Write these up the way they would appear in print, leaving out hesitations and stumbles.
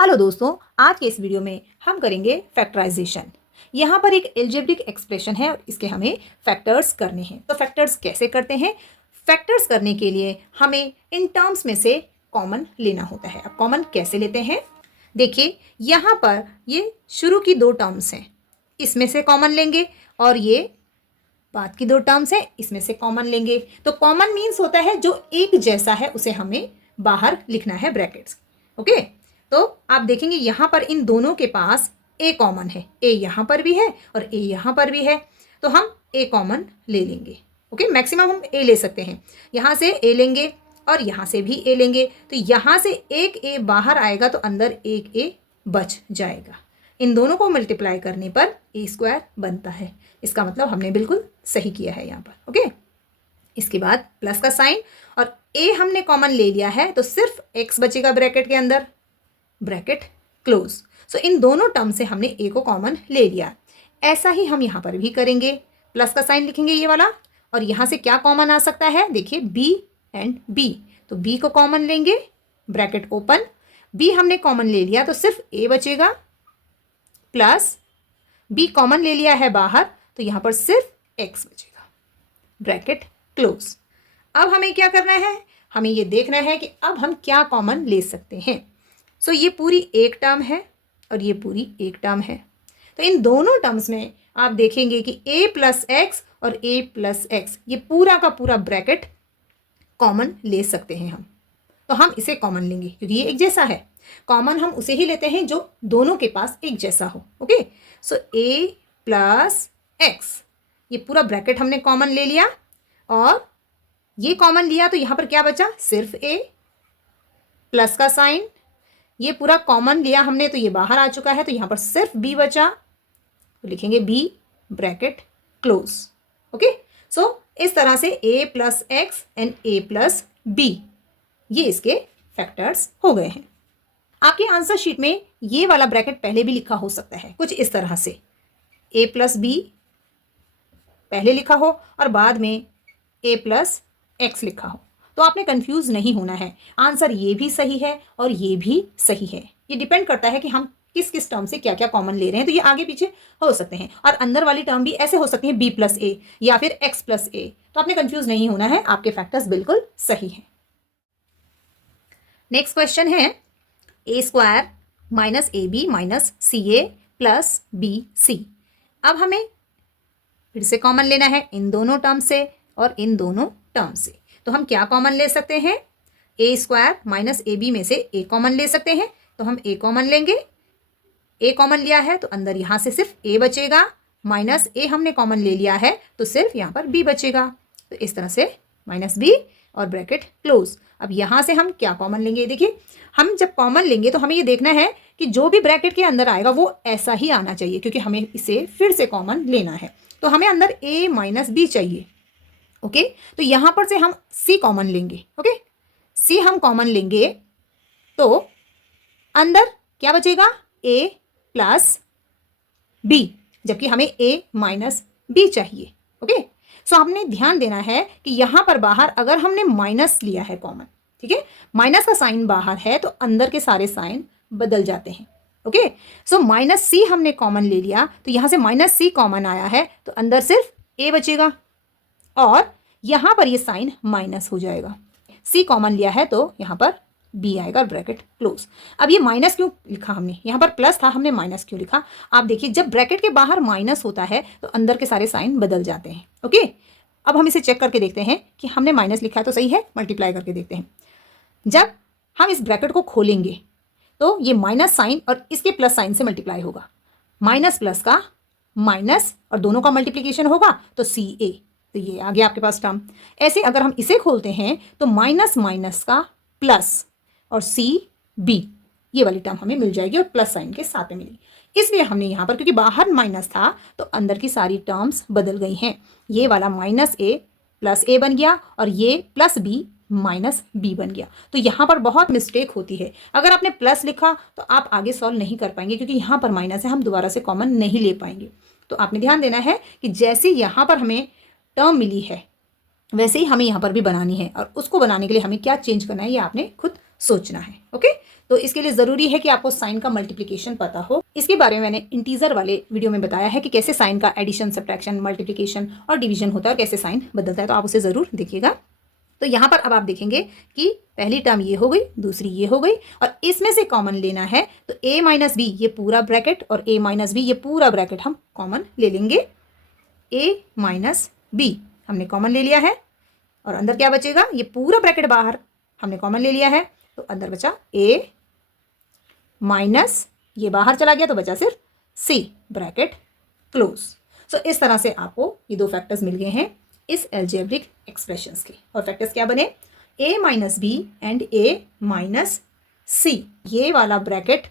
Hello दोस्तों, आज के इस वीडियो में हम करेंगे फैक्टराइजेशन। यहाँ पर एक एल्जेब्रिक एक्सप्रेशन है और इसके हमें फैक्टर्स करने हैं। तो फैक्टर्स कैसे करते हैं? फैक्टर्स करने के लिए हमें इन टर्म्स में से कॉमन लेना होता है। अब कॉमन कैसे लेते हैं? देखिए, यहाँ पर ये शुरू की दो टर्म्स हैं, इसमें से कॉमन लेंगे, और ये बाद की दो टर्म्स हैं, इसमें से कॉमन लेंगे। तो कॉमन मीन्स होता है जो एक जैसा है उसे हमें बाहर लिखना है, ब्रैकेट्स। ओके, तो आप देखेंगे यहाँ पर इन दोनों के पास ए कॉमन है, ए यहाँ पर भी है और ए यहाँ पर भी है, तो हम ए कॉमन ले लेंगे। ओके, मैक्सिमम हम ए ले सकते हैं। यहाँ से ए लेंगे और यहाँ से भी ए लेंगे, तो यहाँ से एक ए बाहर आएगा तो अंदर एक ए बच जाएगा। इन दोनों को मल्टीप्लाई करने पर ए स्क्वायर बनता है। इसका मतलब हमने बिल्कुल सही किया है यहाँ पर। ओके, इसके बाद प्लस का साइन और ए हमने कॉमन ले लिया है, तो सिर्फ एक्स बचेगा ब्रैकेट के अंदर, ब्रैकेट क्लोज। सो इन दोनों टर्म से हमने ए को कॉमन ले लिया। ऐसा ही हम यहाँ पर भी करेंगे, प्लस का साइन लिखेंगे ये वाला, और यहाँ से क्या कॉमन आ सकता है? देखिए, बी एंड बी, तो बी को कॉमन लेंगे, ब्रैकेट ओपन, बी हमने कॉमन ले लिया तो सिर्फ ए बचेगा, प्लस बी कॉमन ले लिया है बाहर तो यहाँ पर सिर्फ एक्स बचेगा, ब्रैकेट क्लोज। अब हमें क्या करना है? हमें ये देखना है कि अब हम क्या कॉमन ले सकते हैं। सो ये पूरी एक टर्म है और ये पूरी एक टर्म है, तो इन दोनों टर्म्स में आप देखेंगे कि a प्लस एक्स और a प्लस एक्स, ये पूरा का पूरा ब्रैकेट कॉमन ले सकते हैं हम। तो हम इसे कॉमन लेंगे क्योंकि ये एक जैसा है। कॉमन हम उसे ही लेते हैं जो दोनों के पास एक जैसा हो। Okay, so a plus x, ये पूरा ब्रैकेट हमने कॉमन ले लिया, और ये कॉमन लिया तो यहाँ पर क्या बचा? सिर्फ a, प्लस का साइन, ये पूरा कॉमन लिया हमने तो ये बाहर आ चुका है, तो यहाँ पर सिर्फ b बचा, तो लिखेंगे b, bracket close. Okay, so इस तरह से a plus x and a plus b, ये इसके फैक्टर्स हो गए हैं। आपके आंसर शीट में ये वाला ब्रैकेट पहले भी लिखा हो सकता है, कुछ इस तरह से a प्लस बी पहले लिखा हो और बाद में a प्लस एक्स लिखा हो, तो आपने कंफ्यूज नहीं होना है। आंसर ये भी सही है और ये भी सही है। ये डिपेंड करता है कि हम किस किस टर्म से क्या क्या कॉमन ले रहे हैं, तो ये आगे पीछे हो सकते हैं, और अंदर वाली टर्म भी ऐसे हो सकती है, b प्लस ए या फिर x प्लस ए। तो आपने कंफ्यूज नहीं होना है, आपके फैक्टर्स बिल्कुल सही हैं। नेक्स्ट क्वेश्चन है A square minus A B minus C A plus B C. अब हमें फिर से कॉमन लेना है इन दोनों टर्म से और इन दोनों टर्म से। तो हम क्या कॉमन ले सकते हैं? ए स्क्वायर माइनस ए बी में से ए कॉमन ले सकते हैं, तो हम ए कॉमन लेंगे। ए कॉमन लिया है तो अंदर यहाँ से सिर्फ ए बचेगा, माइनस ए हमने कॉमन ले लिया है तो सिर्फ यहाँ पर बी बचेगा, तो इस तरह से माइनस बी और ब्रैकेट क्लोज। अब यहाँ से हम क्या कॉमन लेंगे? देखिए, हम जब कॉमन लेंगे तो हमें ये देखना है कि जो भी ब्रैकेट के अंदर आएगा वो ऐसा ही आना चाहिए, क्योंकि हमें इसे फिर से कॉमन लेना है। तो हमें अंदर ए माइनस बी चाहिए। ओके, तो यहाँ पर से हम सी कॉमन लेंगे। ओके, सी हम कॉमन लेंगे तो अंदर क्या बचेगा? ए प्लस बी, जबकि हमें ए माइनस बी चाहिए। ओके, सो हमने ध्यान देना है कि यहाँ पर बाहर अगर हमने माइनस लिया है कॉमन, ठीक है, माइनस का साइन बाहर है तो अंदर के सारे साइन बदल जाते हैं। ओके, सो माइनस सी हमने कॉमन ले लिया तो यहाँ से माइनस सी कॉमन आया है तो अंदर सिर्फ ए बचेगा, और यहाँ पर ये साइन माइनस हो जाएगा। सी कॉमन लिया है तो यहाँ पर बी आएगा, ब्रैकेट क्लोज। अब ये माइनस क्यों लिखा हमने? यहाँ पर प्लस था, हमने माइनस क्यों लिखा? आप देखिए, जब ब्रैकेट के बाहर माइनस होता है तो अंदर के सारे साइन बदल जाते हैं। ओके, अब हम इसे चेक करके देखते हैं कि हमने माइनस लिखा है तो सही है, मल्टीप्लाई करके देखते हैं। जब हम इस ब्रैकेट को खोलेंगे तो ये माइनस साइन और इसके प्लस साइन से मल्टीप्लाई होगा, माइनस प्लस का माइनस और दोनों का मल्टीप्लीकेशन होगा तो सी ए, तो ये आ गया आपके पास टर्म। ऐसे अगर हम इसे खोलते हैं तो माइनस माइनस का प्लस और सी बी, ये वाली टर्म हमें मिल जाएगी और प्लस साइन के साथ में मिलेगी। इसलिए हमने यहाँ पर, क्योंकि बाहर माइनस था तो अंदर की सारी टर्म्स बदल गई हैं। ये वाला माइनस ए प्लस ए बन गया और ये प्लस बी माइनस बी बन गया। तो यहाँ पर बहुत मिस्टेक होती है, अगर आपने प्लस लिखा तो आप आगे सॉल्व नहीं कर पाएंगे, क्योंकि यहाँ पर माइनस है, हम दोबारा से कॉमन नहीं ले पाएंगे। तो आपने ध्यान देना है कि जैसे यहाँ पर हमें टर्म मिली है वैसे ही हमें यहाँ पर भी बनानी है, और उसको बनाने के लिए हमें क्या चेंज करना है ये आपने खुद सोचना है। ओके, तो इसके लिए ज़रूरी है कि आपको साइन का मल्टीप्लिकेशन पता हो। इसके बारे में मैंने इंटीजर वाले वीडियो में बताया है कि कैसे साइन का एडिशन, सब्ट्रैक्शन, मल्टीप्लिकेशन और डिवीजन होता है और कैसे साइन बदलता है, तो आप उसे ज़रूर देखिएगा। तो यहाँ पर अब आप देखेंगे कि पहली टर्म ये हो गई, दूसरी ये हो गई, और इसमें से कॉमन लेना है तो a माइनस बी ये पूरा ब्रैकेट और a माइनस बी ये पूरा ब्रैकेट हम कॉमन ले लेंगे। a माइनस बी हमने कॉमन ले लिया है और अंदर क्या बचेगा, ये पूरा ब्रैकेट बाहर हमने कॉमन ले लिया है, तो अंदर बचा a माइनस ये बाहर चला गया तो बचा सिर्फ c ब्रैकेट क्लोज। सो इस तरह से आपको ये दो फैक्टर्स मिल गए हैं इस एल्जेब्रिक एक्सप्रेशंस के। और फैक्टर्स क्या बने, a minus B and a minus C. ये वाला ब्रैकेट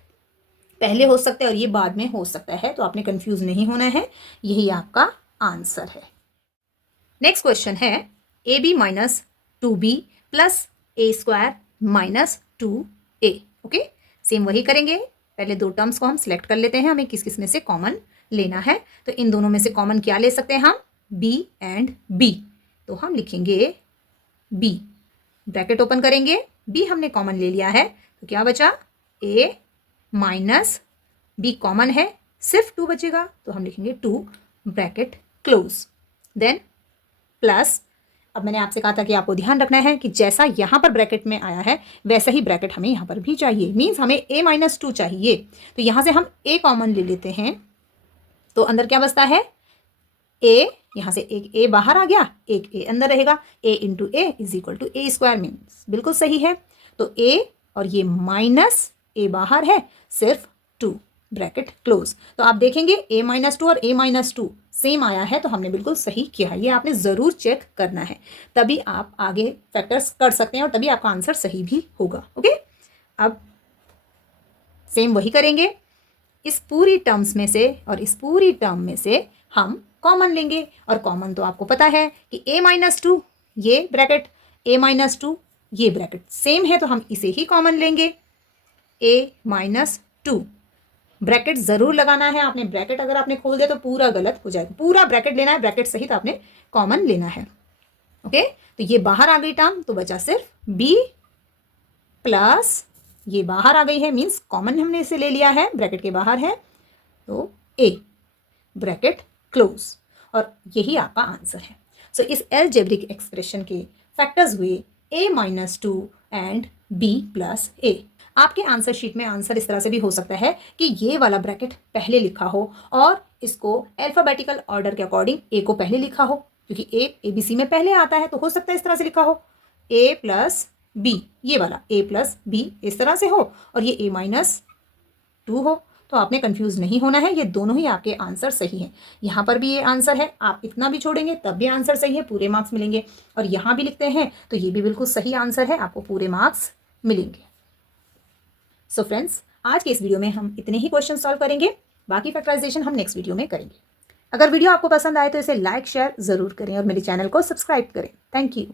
पहले हो सकता है और ये बाद में हो सकता है, तो आपने कंफ्यूज नहीं होना है, यही आपका आंसर है। नेक्स्ट क्वेश्चन है a B minus 2b plus a square minus 2a। Okay, same वही करेंगे। पहले दो टर्म्स को हम सिलेक्ट कर लेते हैं, हमें किस किस में से कॉमन लेना है। तो इन दोनों में से कॉमन क्या ले सकते हैं हम, b एंड b। तो हम लिखेंगे b, ब्रैकेट ओपन करेंगे, b हमने कॉमन ले लिया है तो क्या बचा, a माइनस b कॉमन है, सिर्फ 2 बचेगा तो हम लिखेंगे 2 ब्रैकेट क्लोज। देन प्लस, अब मैंने आपसे कहा था कि आपको ध्यान रखना है कि जैसा यहाँ पर ब्रैकेट में आया है वैसा ही ब्रैकेट हमें यहाँ पर भी चाहिए। मीन्स हमें a माइनस 2 चाहिए, तो यहाँ से हम a कॉमन ले लेते हैं, तो अंदर क्या बचता है, a, यहाँ से एक a बाहर आ गया, एक a अंदर रहेगा, a into a is equal to a square, means बिल्कुल सही है। तो a और ये माइनस a बाहर है, सिर्फ 2 ब्रैकेट क्लोज। तो आप देखेंगे a माइनस 2 और a माइनस 2 सेम आया है, तो हमने बिल्कुल सही किया है। ये आपने ज़रूर चेक करना है, तभी आप आगे फैक्टर्स कर सकते हैं और तभी आपका आंसर सही भी होगा। ओके, अब सेम वही करेंगे, इस पूरी टर्म्स में से और इस पूरी टर्म में से हम कॉमन लेंगे, और कॉमन तो आपको पता है कि a माइनस 2 ये ब्रैकेट, a माइनस 2 ये ब्रैकेट सेम है, तो हम इसे ही कॉमन लेंगे। a माइनस 2 ब्रैकेट ज़रूर लगाना है आपने, ब्रैकेट अगर आपने खोल दिया तो पूरा गलत हो जाएगा, पूरा ब्रैकेट लेना है, ब्रैकेट सहित आपने कॉमन लेना है। ओके, तो ये बाहर आ गई टर्म, तो बचा सिर्फ b प्लस ये बाहर आ गई है, मीन्स कॉमन हमने इसे ले लिया है, ब्रैकेट के बाहर है, तो a ब्रैकेट क्लोज, और यही आपका आंसर है। सो इस एलजेब्रिक एक्सप्रेशन के फैक्टर्स हुए a minus 2 and b plus a। आपके आंसर शीट में आंसर इस तरह से भी हो सकता है कि ये वाला ब्रैकेट पहले लिखा हो और इसको अल्फाबेटिकल ऑर्डर के अकॉर्डिंग a को पहले लिखा हो, क्योंकि a ABC में पहले आता है, तो हो सकता है इस तरह से लिखा हो a प्लस b, ये वाला a प्लस b इस तरह से हो, और ये a माइनस 2 हो। तो आपने कंफ्यूज नहीं होना है, ये दोनों ही आपके आंसर सही हैं। यहाँ पर भी ये आंसर है, आप इतना भी छोड़ेंगे तब भी आंसर सही है, पूरे मार्क्स मिलेंगे, और यहाँ भी लिखते हैं तो ये भी बिल्कुल सही आंसर है, आपको पूरे मार्क्स मिलेंगे। सो फ्रेंड्स, आज के इस वीडियो में हम इतने ही क्वेश्चन सॉल्व करेंगे, बाकी फैक्टराइजेशन हम नेक्स्ट वीडियो में करेंगे। अगर वीडियो आपको पसंद आए तो इसे लाइक शेयर ज़रूर करें और मेरे चैनल को सब्सक्राइब करें। Thank you.